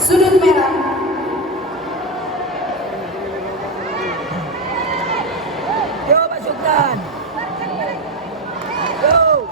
Sudut merah. Yo Pak Sultan. Yo.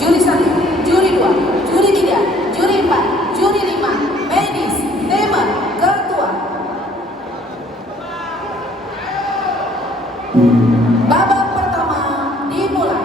Juri 1, juri 2, juri 3, juri 4, juri 5, medis, timer, ketua. Babak pertama dimulai.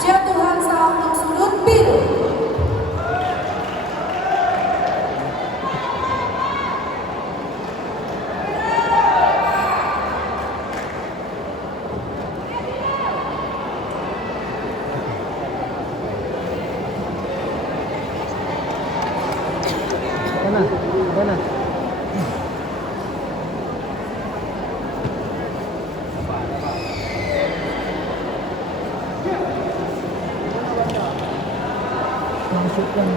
Jatuhan saham untuk sudut biru. Mana? Mana? Masukkan.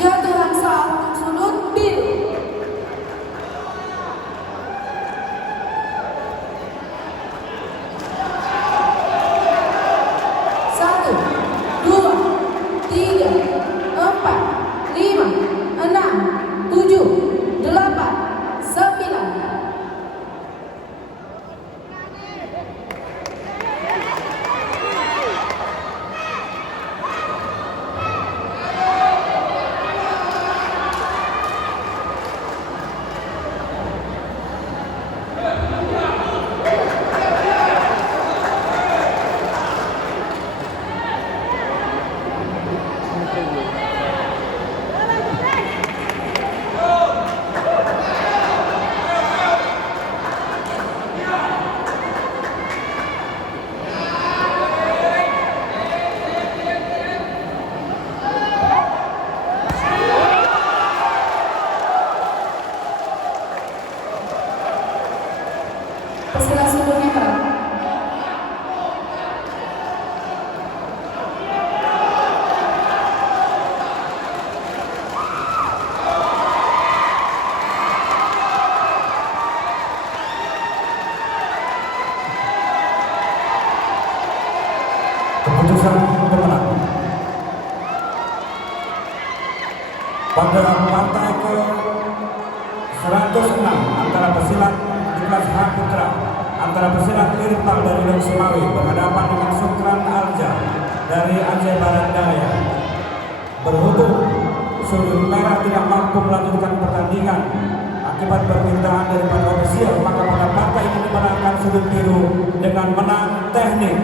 Jatuhan saham untuk sudut biru. Satu, dua, tiga, empat, lima, enam, tujuh, delapan, sembilan. Pesilat sudut netral. Keputusan pemenang pada partai ke 106 antara pesilat di kelas H putra antara antara pesilat Irfan dari Lok Semawi berhadapan dengan Sukran Alja dari Aceh Barat Daya. Berhubung sudut merah tidak mampu melanjutkan pertandingan akibat permintaan daripada ofisial, maka pada partai ini dimenangkan sudut biru dengan menang teknik